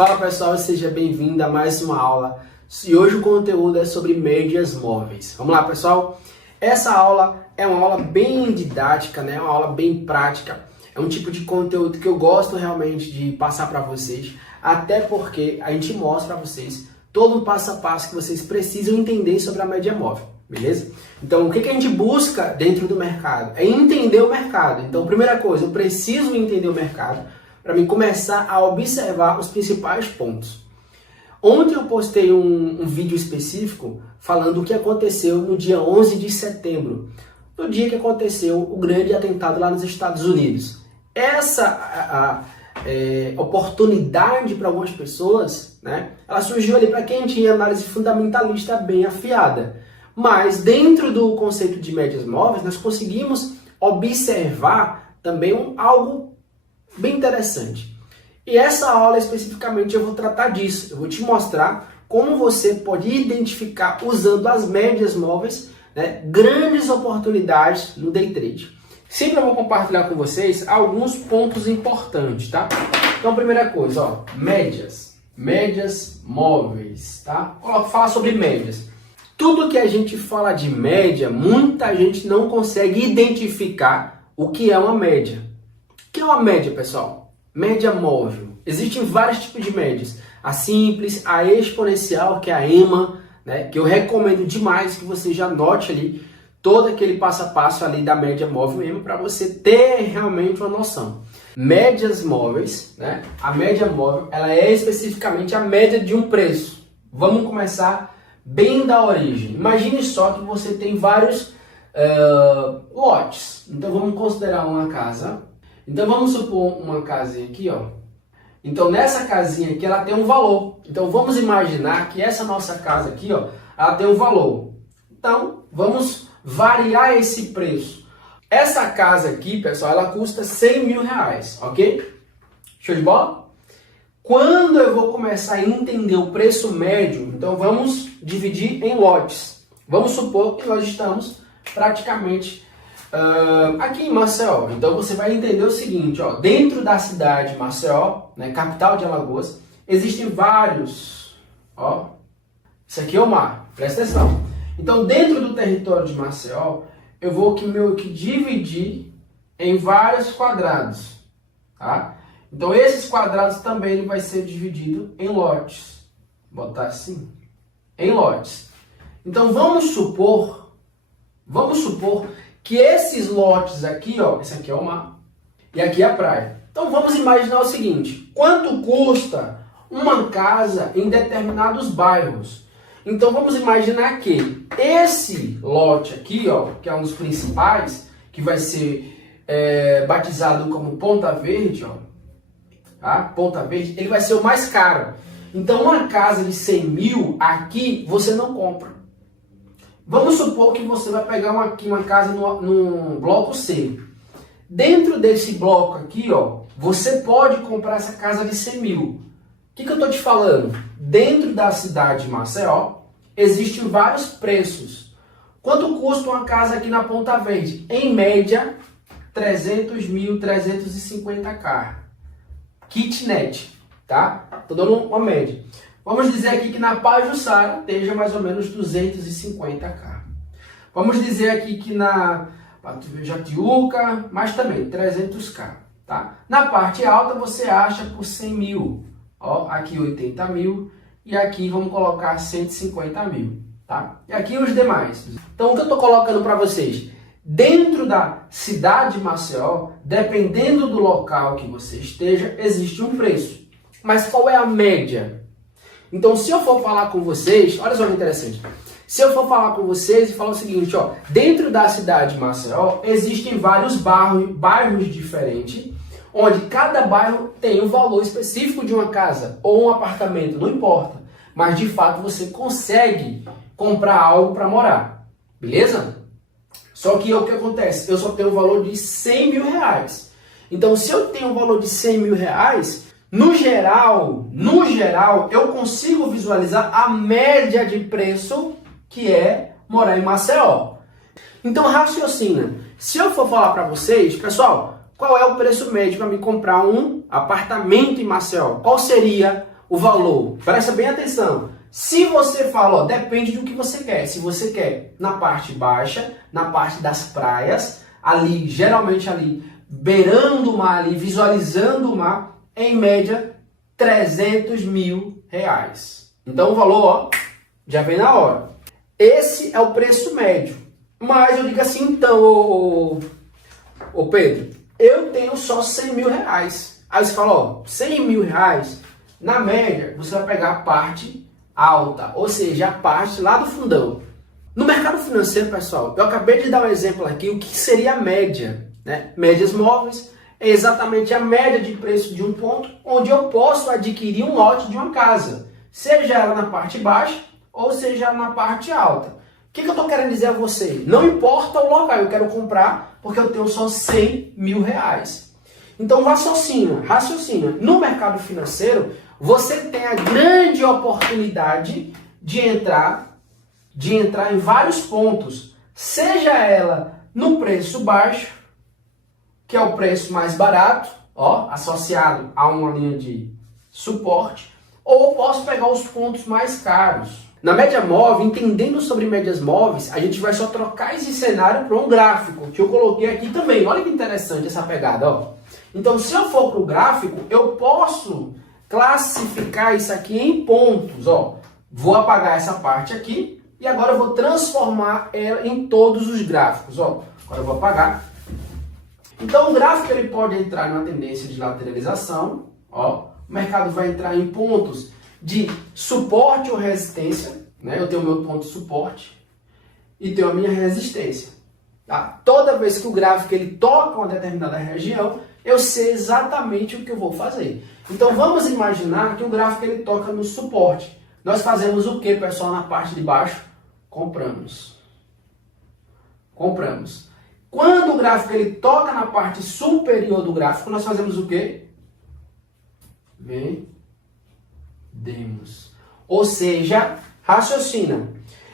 Fala pessoal, seja bem-vindo a mais uma aula. E hoje o conteúdo é sobre médias móveis. Vamos lá pessoal? Essa aula é uma aula bem didática, né? Uma aula bem prática. É um tipo de conteúdo que eu gosto realmente de passar para vocês, até porque a gente mostra para vocês todo o passo a passo que vocês precisam entender sobre a média móvel, beleza? Então, o que a gente busca dentro do mercado? É entender o mercado. Então, primeira coisa, eu preciso entender o mercado para mim começar a observar os principais pontos. Ontem eu postei um vídeo específico falando o que aconteceu no dia 11 de setembro, no dia que aconteceu o grande atentado lá nos Estados Unidos. Essa oportunidade para algumas pessoas, né, ela surgiu ali para quem tinha análise fundamentalista bem afiada. Mas dentro do conceito de médias móveis, nós conseguimos observar também algo bem interessante. E essa aula especificamente eu vou tratar disso. Eu vou te mostrar como você pode identificar, usando as médias móveis, né, grandes oportunidades no day trade. Sempre eu vou compartilhar com vocês alguns pontos importantes, tá? Então, primeira coisa, ó, médias móveis, tá? Vou falar sobre médias. Tudo que a gente fala de média, muita gente não consegue identificar o que é uma média. O que é uma média, pessoal? Média móvel. Existem vários tipos de médias. A simples, a exponencial, que é a EMA, né? Que eu recomendo demais que você já anote ali todo aquele passo a passo ali da média móvel EMA para você ter realmente uma noção. Médias móveis, né? A média móvel, ela é especificamente a média de um preço. Vamos começar bem da origem. Imagine só que você tem vários lotes. Então vamos considerar uma casa. Então vamos supor uma casinha aqui, ó. Então nessa casinha aqui ela tem um valor. Então vamos imaginar que essa nossa casa aqui, ó, ela tem um valor. Então vamos variar esse preço. Essa casa aqui, pessoal, ela custa 100 mil reais, ok? Show de bola? Quando eu vou começar a entender o preço médio, então vamos dividir em lotes. Vamos supor que nós estamos praticamente aqui em Maceió. Então você vai entender o seguinte, ó, dentro da cidade de Maceió, né, capital de Alagoas, existem vários, ó, isso aqui é o mar, presta atenção. Então dentro do território de Maceió, eu vou que dividir em vários quadrados, tá? Então esses quadrados também ele vai ser dividido em lotes, vou botar assim, em lotes. Então vamos supor que esses lotes aqui, ó, esse aqui é o mar e aqui é a praia. Então vamos imaginar o seguinte, quanto custa uma casa em determinados bairros? Então vamos imaginar que esse lote aqui, ó, que é um dos principais, que vai ser batizado como Ponta Verde, ó, tá? Ponta Verde, ele vai ser o mais caro. Então uma casa de 100 mil aqui você não compra. Vamos supor que você vai pegar uma casa no bloco C. Dentro desse bloco aqui, ó, você pode comprar essa casa de 100 mil. O que eu estou te falando? Dentro da cidade de Maceió, existem vários preços. Quanto custa uma casa aqui na Ponta Verde? Em média, 300 mil, 350k. Kitnet, tá? Estou dando uma média. Vamos dizer aqui que na Pajuçara esteja mais ou menos 250k. Vamos dizer aqui que na Jatiuca, mas também 300k, tá? Na parte alta você acha por 100 mil. Ó, aqui 80 mil e aqui vamos colocar 150 mil, tá? E aqui os demais. Então o que eu estou colocando para vocês? Dentro da cidade de Maceió, dependendo do local que você esteja, existe um preço. Mas qual é a média? Então, se eu for falar com vocês, olha só que interessante. Se eu for falar com vocês e falar o seguinte, ó, dentro da cidade de Maceió, existem vários bairros diferentes, onde cada bairro tem um valor específico de uma casa ou um apartamento, não importa. Mas, de fato, você consegue comprar algo para morar, beleza? Só que o que acontece? Eu só tenho o valor de 100 mil reais. Então, se eu tenho o valor de 100 mil reais, no geral, eu consigo visualizar a média de preço que é morar em Maceió. Então raciocina. Se eu for falar para vocês, pessoal, qual é o preço médio para me comprar um apartamento em Maceió? Qual seria o valor, presta bem atenção. Se você fala, ó, depende do que você quer. Se você quer na parte baixa, na parte das praias, ali, geralmente ali, beirando o mar, ali, visualizando o mar, em média, R$300 mil. Então o valor, ó, já vem na hora. Esse é o preço médio. Mas eu digo assim, então, ô Pedro, eu tenho só R$100 mil. Aí você fala, ó, R$100 mil, na média, você vai pegar a parte alta, ou seja, a parte lá do fundão. No mercado financeiro, pessoal, eu acabei de dar um exemplo aqui, o que seria a média, né? Médias móveis é exatamente a média de preço de um ponto onde eu posso adquirir um lote de uma casa, seja ela na parte baixa ou seja ela na parte alta. O que eu estou querendo dizer a você? Não importa o local, eu quero comprar porque eu tenho só R$100 mil. Então raciocina. No mercado financeiro, você tem a grande oportunidade de entrar em vários pontos, seja ela no preço baixo, que é o preço mais barato, ó, associado a uma linha de suporte, ou posso pegar os pontos mais caros. Na média móvel, entendendo sobre médias móveis, a gente vai só trocar esse cenário para um gráfico, que eu coloquei aqui também. Olha que interessante essa pegada, ó. Então, se eu for para o gráfico, eu posso classificar isso aqui em pontos, ó. Vou apagar essa parte aqui e agora eu vou transformar ela em todos os gráficos, ó. Agora eu vou apagar. Então o gráfico ele pode entrar numa tendência de lateralização, ó. O mercado vai entrar em pontos de suporte ou resistência, né? Eu tenho o meu ponto de suporte e tenho a minha resistência, tá? Toda vez que o gráfico ele toca uma determinada região, eu sei exatamente o que eu vou fazer. Então vamos imaginar que o gráfico ele toca no suporte. Nós fazemos o que, pessoal, na parte de baixo? Compramos. Quando o gráfico ele toca na parte superior do gráfico, nós fazemos o que? Vendemos. Ou seja, raciocina.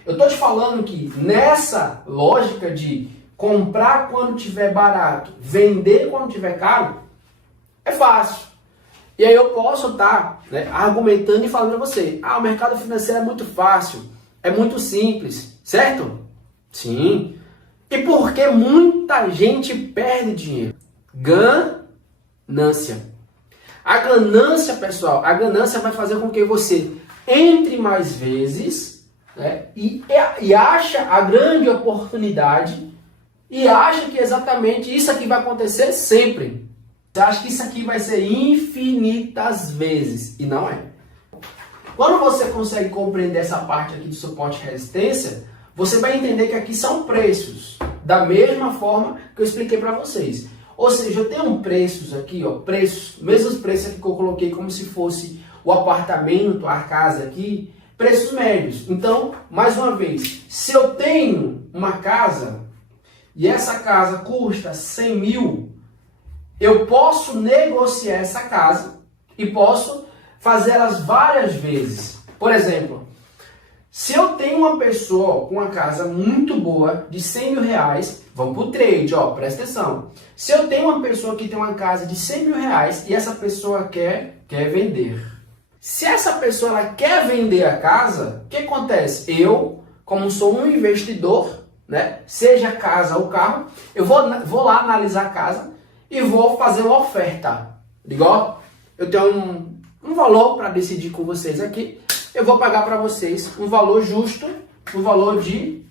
Eu estou te falando que nessa lógica de comprar quando tiver barato, vender quando tiver caro, é fácil. E aí eu posso estar, né, argumentando e falando para você, o mercado financeiro é muito fácil, é muito simples, certo? Sim. E por que muita gente perde dinheiro? Ganância. A ganância, pessoal, a ganância vai fazer com que você entre mais vezes, né, e acha a grande oportunidade e acha que exatamente isso aqui vai acontecer sempre. Você acha que isso aqui vai ser infinitas vezes e não é. Quando você consegue compreender essa parte aqui de suporte e resistência, você vai entender que aqui são preços, da mesma forma que eu expliquei para vocês. Ou seja, eu tenho preços aqui, ó, mesmos preços aqui que eu coloquei como se fosse o apartamento, a casa aqui, preços médios. Então, mais uma vez, se eu tenho uma casa e essa casa custa 100 mil, eu posso negociar essa casa e posso fazê-las várias vezes. Por exemplo, se eu tenho uma pessoa com uma casa muito boa de 100 mil reais, vamos para o trade, ó, presta atenção. Se eu tenho uma pessoa que tem uma casa de 100 mil reais e essa pessoa quer vender. Se essa pessoa ela quer vender a casa, o que acontece? Eu, como sou um investidor, né, seja casa ou carro, eu vou lá analisar a casa e vou fazer uma oferta. Igual, eu tenho um valor para decidir com vocês aqui. Eu vou pagar para vocês um valor justo, um valor de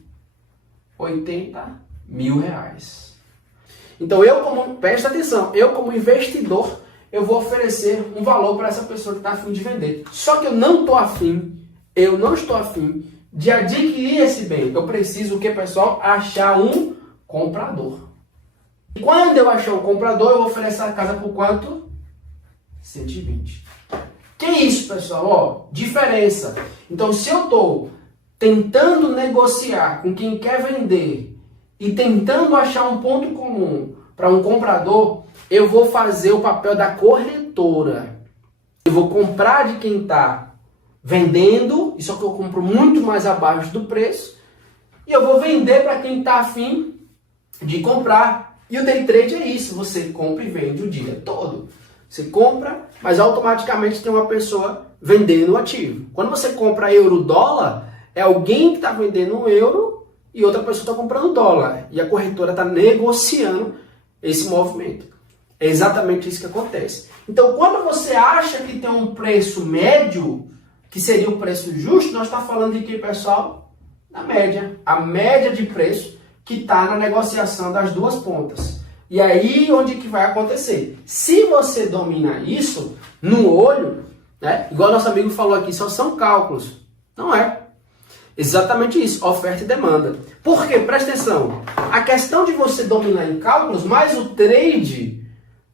80 mil reais. Então presta atenção, eu como investidor, eu vou oferecer um valor para essa pessoa que está afim de vender. Só que eu não estou afim de adquirir esse bem. Eu preciso, o que, pessoal? Achar um comprador. E quando eu achar um comprador, eu vou oferecer a casa por quanto? 120. Que isso, pessoal? Ó, diferença. Então, se eu estou tentando negociar com quem quer vender e tentando achar um ponto comum para um comprador, eu vou fazer o papel da corretora. Eu vou comprar de quem está vendendo, só que eu compro muito mais abaixo do preço, e eu vou vender para quem está afim de comprar. E o day trade é isso, você compra e vende o dia todo. Você compra, mas automaticamente tem uma pessoa vendendo o ativo. Quando você compra euro-dólar, é alguém que está vendendo um euro e outra pessoa está comprando dólar. E a corretora está negociando esse movimento. É exatamente isso que acontece. Então, quando você acha que tem um preço médio, que seria o preço justo, nós estamos falando de que, pessoal? Da média. A média de preço que está na negociação das duas pontas. E aí, onde que vai acontecer? Se você domina isso no olho, né? Igual nosso amigo falou aqui, só são cálculos. Não é. Exatamente isso, oferta e demanda. Por quê? Presta atenção. A questão de você dominar em cálculos, mais o trade,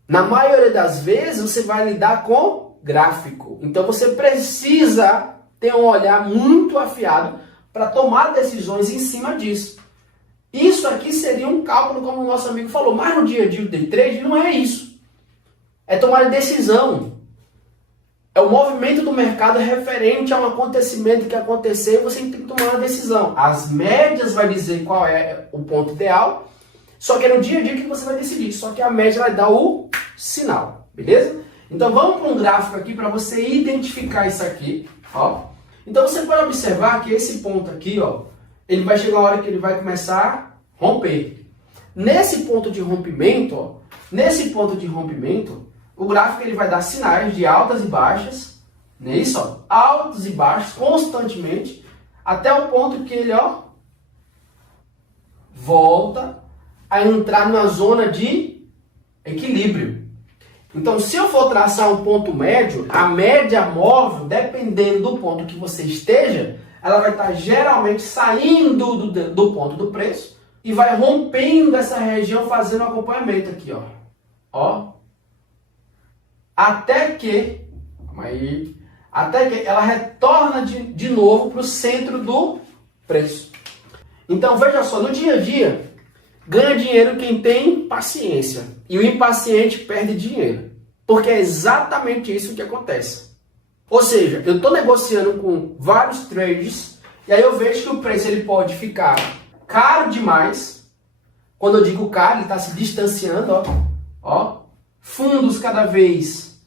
na maioria das vezes, você vai lidar com gráfico. Então, você precisa ter um olhar muito afiado para tomar decisões em cima disso. Isso aqui seria um cálculo, como o nosso amigo falou, mas no dia a dia do day trade não é isso. É tomar decisão. É o movimento do mercado referente a um acontecimento que aconteceu e você tem que tomar uma decisão. As médias vai dizer qual é o ponto ideal, só que é no dia a dia que você vai decidir. Só que a média vai dar o sinal, beleza? Então vamos para um gráfico aqui para você identificar isso aqui, ó. Então você pode observar que esse ponto aqui, ó, ele vai chegar a hora que ele vai começar a romper. Nesse ponto de rompimento, ó, o gráfico ele vai dar sinais de altas e baixas, não é isso? Ó, altos e baixos constantemente, até o ponto que ele, ó, volta a entrar na zona de equilíbrio. Então, se eu for traçar um ponto médio, a média móvel, dependendo do ponto que você esteja, ela vai estar geralmente saindo do ponto do preço e vai rompendo essa região, fazendo um acompanhamento aqui, ó. Ó. Até que ela retorna de novo para o centro do preço. Então, veja só, no dia a dia, ganha dinheiro quem tem paciência. E o impaciente perde dinheiro. Porque é exatamente isso que acontece. Ou seja, eu estou negociando com vários trades e aí eu vejo que o preço ele pode ficar caro demais. Quando eu digo caro, ele está se distanciando. Ó. Fundos cada vez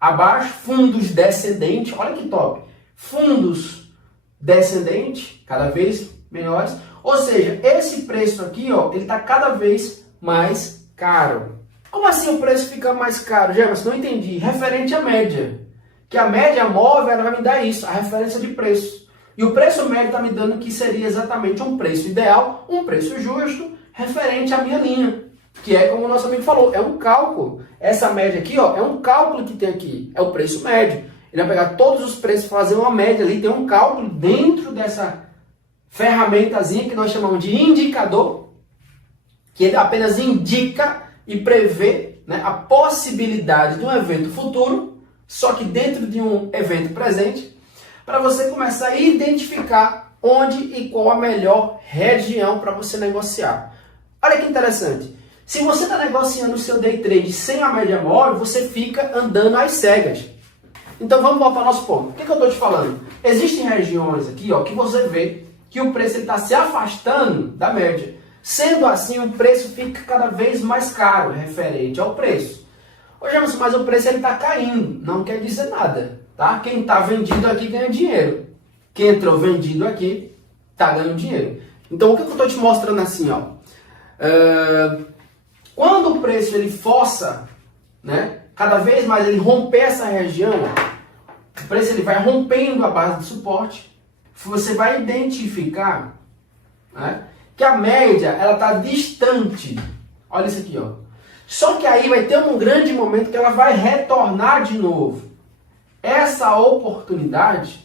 abaixo, fundos descendentes. Olha que top. Fundos descendentes, cada vez menores. Ou seja, esse preço aqui, ó, ele está cada vez mais caro. Como assim o preço fica mais caro, Jefferson? Não entendi. Referente à média. Que a média móvel ela vai me dar isso, a referência de preço. E o preço médio está me dando que seria exatamente um preço ideal, um preço justo, referente à minha linha. Que é como o nosso amigo falou, é um cálculo. Essa média aqui, ó, é um cálculo que tem aqui. É o preço médio. Ele vai pegar todos os preços, fazer uma média ali, tem um cálculo dentro dessa ferramentazinha que nós chamamos de indicador, que ele apenas indica e prevê, né, a possibilidade de um evento futuro, só que dentro de um evento presente, para você começar a identificar onde e qual a melhor região para você negociar. Olha que interessante. Se você está negociando o seu day trade sem a média móvel, você fica andando às cegas. Então vamos voltar ao nosso ponto. O que eu estou te falando? Existem regiões aqui, ó, que você vê que o preço está se afastando da média. Sendo assim, o preço fica cada vez mais caro, referente ao preço. Ô, James, mas o preço está caindo. Não quer dizer nada. Tá? Quem está vendido aqui ganha dinheiro. Quem entrou vendido aqui está ganhando dinheiro. Então, o que eu estou te mostrando assim? Ó, quando o preço ele força, né, cada vez mais ele romper essa região, o preço ele vai rompendo a base de suporte, você vai identificar, né, que a média ela está distante. Olha isso aqui, ó. Só que aí vai ter um grande momento que ela vai retornar de novo. Essa oportunidade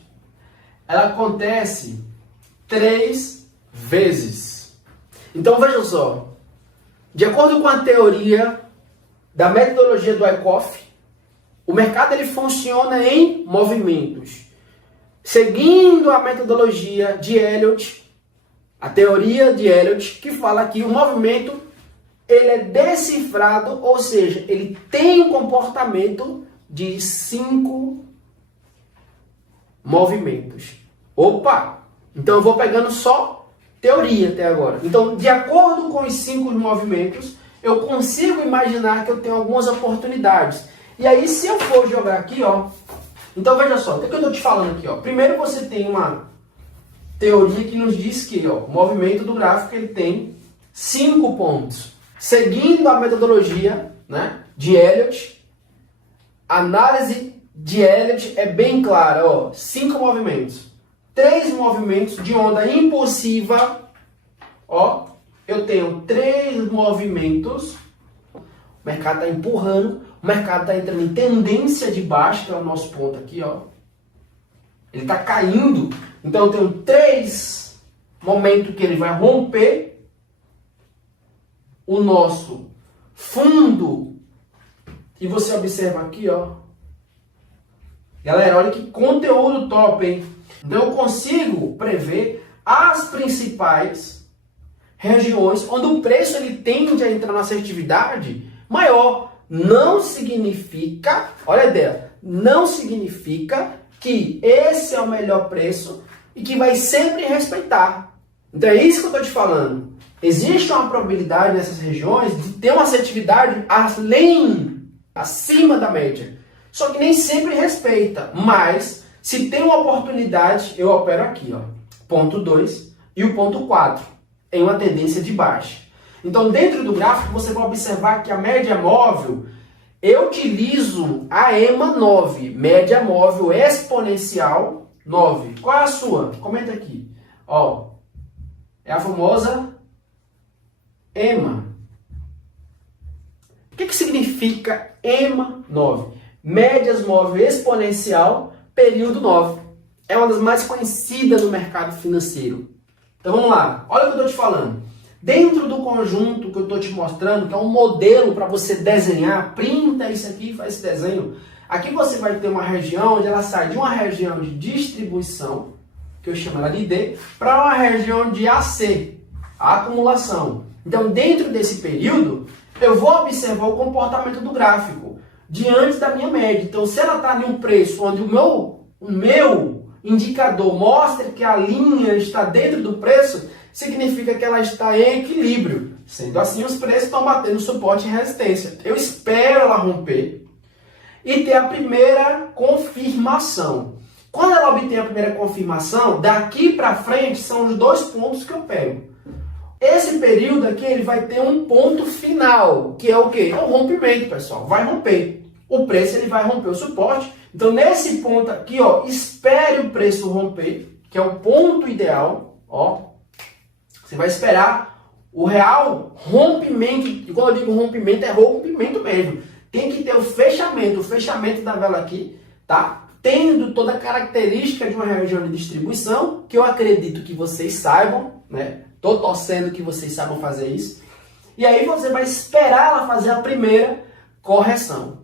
ela acontece 3 vezes. Então veja só. De acordo com a teoria da metodologia do Wyckoff, o mercado ele funciona em movimentos. Seguindo a metodologia de Elliott, a teoria de Elliott, que fala que o movimento ele é decifrado, ou seja, ele tem um comportamento de 5 movimentos. Opa! Então eu vou pegando só teoria até agora. Então, de acordo com os 5 movimentos, eu consigo imaginar que eu tenho algumas oportunidades. E aí, se eu for jogar aqui, ó, Então veja só, o que eu estou te falando aqui? Ó? Primeiro você tem uma teoria que nos diz que ó, o movimento do gráfico ele tem 5 pontos. Seguindo a metodologia, né, de Elliott, a análise de Elliott é bem clara. Ó, 5 movimentos. 3 movimentos de onda impulsiva. Ó, eu tenho 3 movimentos. O mercado está empurrando. O mercado está entrando em tendência de baixa, que é o nosso ponto aqui. Ó. Ele está caindo. Então eu tenho 3 momentos que ele vai romper o nosso fundo. E você observa aqui, ó. Galera, olha que conteúdo top, hein? Então eu consigo prever as principais regiões onde o preço ele tende a entrar na assertividade maior. Não significa, olha a ideia, não significa que esse é o melhor preço e que vai sempre respeitar. Então é isso que eu estou te falando. Existe uma probabilidade nessas regiões de ter uma assertividade acima da média. Só que nem sempre respeita. Mas, se tem uma oportunidade, eu opero aqui, ó. Ponto 2 e o ponto 4, em uma tendência de baixa. Então, dentro do gráfico, você vai observar que a média móvel, eu utilizo a EMA 9, média móvel exponencial 9. Qual é a sua? Comenta aqui. Ó, é a famosa EMA. O que significa EMA 9? Médias móvel exponencial, período 9. É uma das mais conhecidas no mercado financeiro. Então vamos lá, olha o que eu estou te falando. Dentro do conjunto que eu estou te mostrando, que é um modelo para você desenhar, printa isso aqui e faz esse desenho. Aqui você vai ter uma região onde ela sai de uma região de distribuição, que eu chamo ela de D, para uma região de AC, a acumulação. Então dentro desse período, eu vou observar o comportamento do gráfico diante da minha média. Então, se ela está em um preço onde o meu indicador mostra que a linha está dentro do preço, significa que ela está em equilíbrio. Sendo assim, os preços estão batendo suporte e resistência. Eu espero ela romper e ter a primeira confirmação. Quando ela obtém a primeira confirmação, daqui para frente são os 2 pontos que eu pego. Esse período aqui ele vai ter um ponto final, que é o quê? É o rompimento, pessoal. Vai romper. O preço ele vai romper o suporte. Então, nesse ponto aqui, ó, espere o preço romper, que é o ponto ideal. Ó, você vai esperar o real rompimento. E quando eu digo rompimento, é rompimento mesmo. Tem que ter o fechamento da vela aqui, tá? Tendo toda a característica de uma região de distribuição, que eu acredito que vocês saibam, né? Tô torcendo que vocês saibam fazer isso. E aí você vai esperar ela fazer a primeira correção.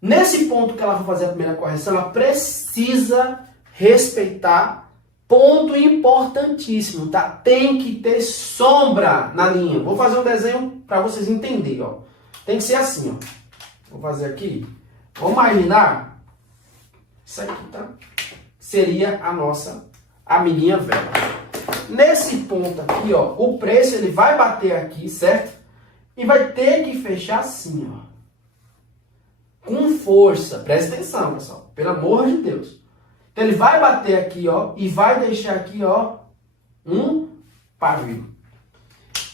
Nesse ponto que ela vai fazer a primeira correção, ela precisa respeitar ponto importantíssimo, tá? Tem que ter sombra na linha. Vou fazer um desenho para vocês entenderem, ó. Tem que ser assim, ó. Vou fazer aqui. Vamos imaginar isso aqui, tá? Seria a nossa amiguinha vela. Nesse ponto aqui, ó, o preço ele vai bater aqui, certo? E vai ter que fechar assim, ó. Com força. Presta atenção, pessoal. Pelo amor de Deus. Então ele vai bater aqui, ó, e vai deixar aqui, ó, um pavio.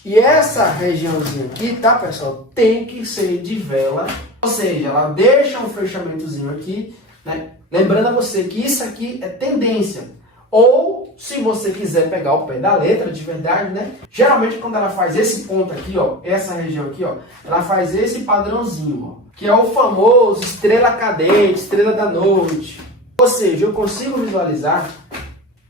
E essa regiãozinha aqui, tá, pessoal? Tem que ser de vela. Ou seja, ela deixa um fechamentozinho aqui, né? Lembrando a você que isso aqui é tendência. Ou, se você quiser pegar o pé da letra, de verdade, né? Geralmente, quando ela faz esse ponto aqui, ó, essa região aqui, ó, ela faz esse padrãozinho, ó, que é o famoso estrela cadente, estrela da noite. Ou seja, eu consigo visualizar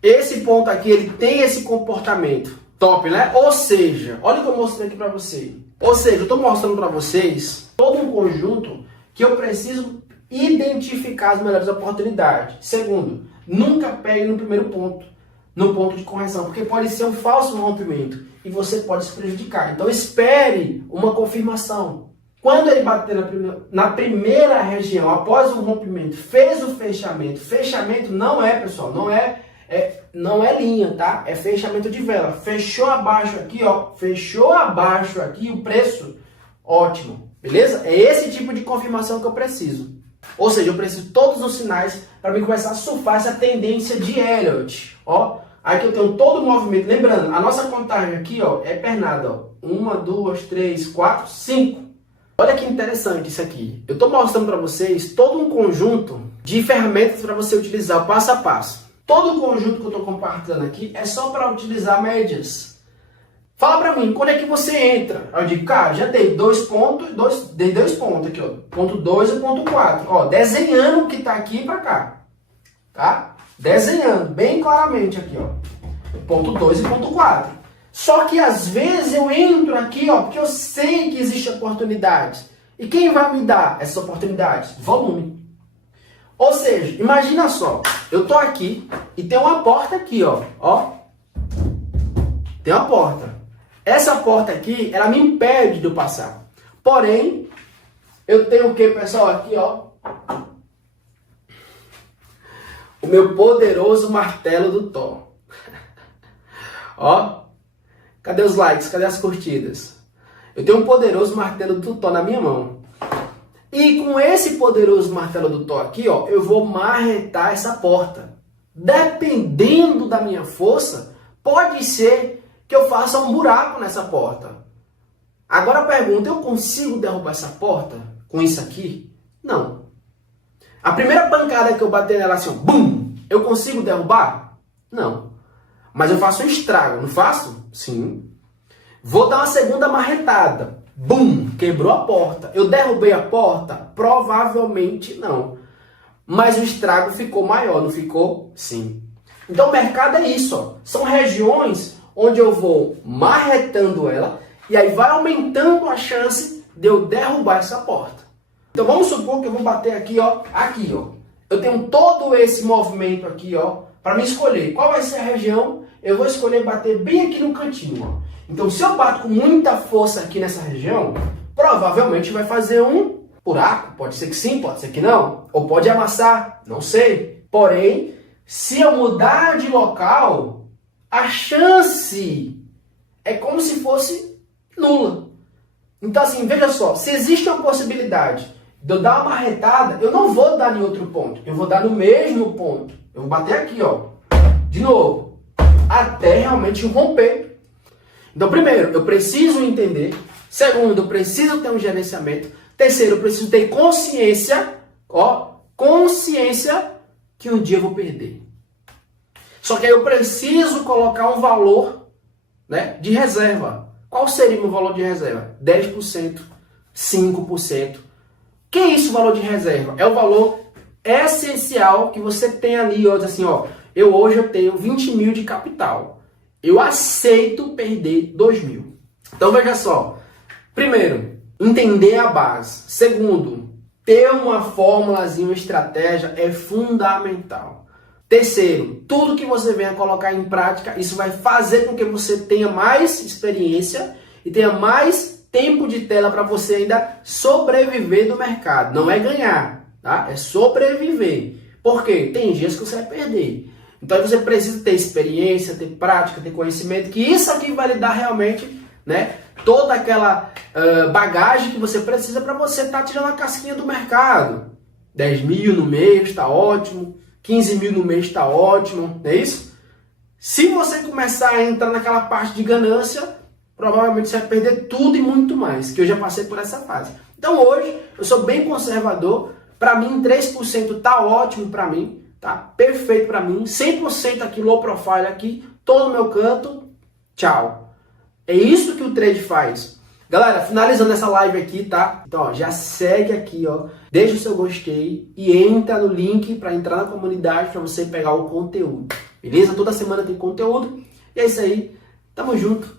esse ponto aqui, ele tem esse comportamento. Top, né? Ou seja, olha o que eu mostrei aqui pra você. Ou seja, eu estou mostrando para vocês todo um conjunto que eu preciso identificar as melhores oportunidades. Segundo, nunca pegue no primeiro ponto, no ponto de correção, porque pode ser um falso rompimento e você pode se prejudicar. Então espere uma confirmação. Quando ele bater na primeira região, após o rompimento, fez o fechamento. Fechamento não é, pessoal, não é linha, tá? É fechamento de vela. Fechou abaixo aqui, ó. Fechou abaixo aqui o preço, ótimo. Beleza? É esse tipo de confirmação que eu preciso. Ou seja, eu preciso de todos os sinais para mim começar a surfar essa tendência de Elliott. Ó, aqui eu tenho todo o movimento. Lembrando, a nossa contagem aqui, ó, é pernada. Ó. 1, 2, 3, 4, 5. Olha que interessante isso aqui. Eu estou mostrando para vocês todo um conjunto de ferramentas para você utilizar o passo a passo. Todo o conjunto que eu estou compartilhando aqui é só para utilizar médias. Fala para mim, quando é que você entra? Eu digo, cara, já dei 2 pontos, dei 2 pontos aqui, ó. Ponto 2 e ponto 4. Ó, desenhando o que está aqui para cá. Tá? Desenhando bem claramente aqui, ó. Ponto 2 e ponto 4. Só que às vezes eu entro aqui, ó, porque eu sei que existe oportunidade. E quem vai me dar essas oportunidades? Volume. Ou seja, imagina só, eu tô aqui e tem uma porta aqui, ó. Tem uma porta. Essa porta aqui, ela me impede de eu passar. Porém, eu tenho o que, pessoal? Aqui, ó. O meu poderoso martelo do Thor. Ó. Cadê os likes? Cadê as curtidas? Eu tenho um poderoso martelo do Thor na minha mão. E com esse poderoso martelo do Thor aqui, ó, eu vou marretar essa porta. Dependendo da minha força, pode ser que eu faça um buraco nessa porta. Agora a pergunta, eu consigo derrubar essa porta com isso aqui? Não. A primeira pancada que eu bater nela assim, ó, bum, eu consigo derrubar? Não. Mas eu faço um estrago, não faço? Sim. Vou dar uma segunda marretada. Bum! Quebrou a porta. Eu derrubei a porta? Provavelmente não. Mas o estrago ficou maior, não ficou? Sim. Então o mercado é isso. Ó. São regiões onde eu vou marretando ela e aí vai aumentando a chance de eu derrubar essa porta. Então vamos supor que eu vou bater aqui, ó. Aqui, ó. Eu tenho todo esse movimento aqui, ó, para me escolher qual vai ser a região. Eu vou escolher bater bem aqui no cantinho, ó. Então, se eu bato com muita força aqui nessa região, provavelmente vai fazer um buraco. Pode ser que sim, pode ser que não. Ou pode amassar, não sei. Porém, se eu mudar de local, a chance é como se fosse nula. Então, assim, veja só. Se existe uma possibilidade de eu dar uma marretada, eu não vou dar em outro ponto. Eu vou dar no mesmo ponto. Eu vou bater aqui, ó. De novo. Até realmente romper. Então, primeiro, eu preciso entender. Segundo, eu preciso ter um gerenciamento. Terceiro, eu preciso ter consciência, ó, consciência que um dia eu vou perder. Só que aí eu preciso colocar um valor, né, de reserva. Qual seria o meu valor de reserva? 10%, 5%. Que é isso, o valor de reserva? É o valor essencial que você tem ali, ó, assim, ó, hoje eu tenho 20 mil de capital. Eu aceito perder 2 mil. Então veja só. Primeiro, entender a base. Segundo, ter uma formulazinha, uma estratégia é fundamental. Terceiro, tudo que você venha colocar em prática, isso vai fazer com que você tenha mais experiência e tenha mais tempo de tela para você ainda sobreviver do mercado. Não é ganhar, tá? É sobreviver. Por quê? Tem dias que você vai perder. Então você precisa ter experiência, ter prática, ter conhecimento, que isso aqui vai lhe dar realmente, né, toda aquela bagagem que você precisa para você estar tirando a casquinha do mercado. 10 mil no mês está ótimo, 15 mil no mês está ótimo, não é isso? Se você começar a entrar naquela parte de ganância, provavelmente você vai perder tudo e muito mais, que eu já passei por essa fase. Então hoje eu sou bem conservador, para mim 3% está ótimo para mim. Tá? Perfeito para mim, 100% aqui, low profile aqui, todo no meu canto, tchau. É isso que o trade faz. Galera, finalizando essa live aqui, tá? Então, ó, já segue aqui, ó, deixa o seu gostei e entra no link para entrar na comunidade para você pegar o conteúdo. Beleza? Toda semana tem conteúdo. E é isso aí, tamo junto.